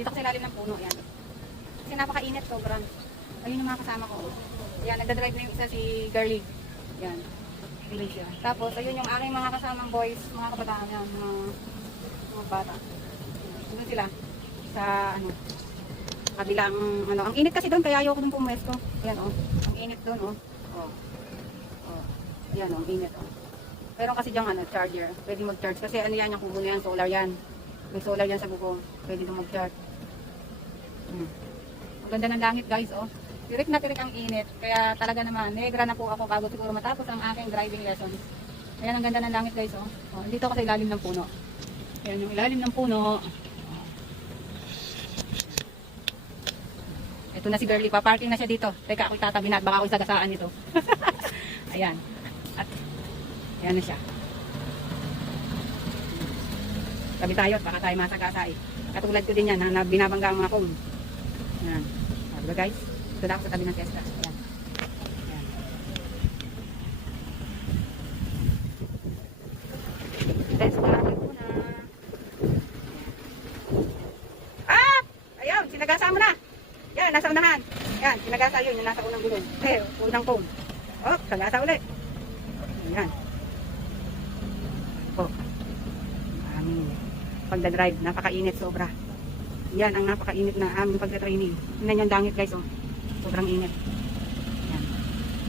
Dito kasi ilalim ng puno, yan. Kasi napakainit, sobrang. Ayun yung mga kasama ko. Yan, nagdadrive na yung isa si Garlic. Yan. Siya. Tapos, ayun yung aking mga kasamang boys, mga kabataan yan, mga bata. Doon sila sa kabilang ang init kasi doon kaya ayoko dun pumuesto. Ayan ang init doon Ayan ang init Pero kasi diyang charger, pwede mag-charge kasi yan yung kubo yan, solar yan. May solar yan sa bubong, pwede dun mag-charge. Ang ganda ng langit guys Tirik na tirik ang init, kaya talaga naman negra na po ako bago siguro matapos ang aking driving lesson. Ayan ang ganda ng langit guys dito ako sa ilalim ng puno. Ayan yung ilalim ng puno. Ito na si Girlie, paparking na siya dito. Teka, ako'y tatabi na at baka ako'y sagasaan nito. Ayan. At ayan na siya. Tabi tayo, baka tayo masagasa Katulad ko din yan, na binabangga ang mga kong. Ayan. Diba guys? Ito na ako sa tabi ng Tesla. Ayan. Ayan. Tesla, ito na. Ayun, sinagasa mo na. Yan, nasa unahan. Yan, sinagasa yun, yung nasa unang gulong. Unang cone. Sagasa ulit. Yan. Aming pagdadrive, napakainit sobra. Yan ang napakainit na aming pagdatraining. Tingnan yung langit guys, sobrang init.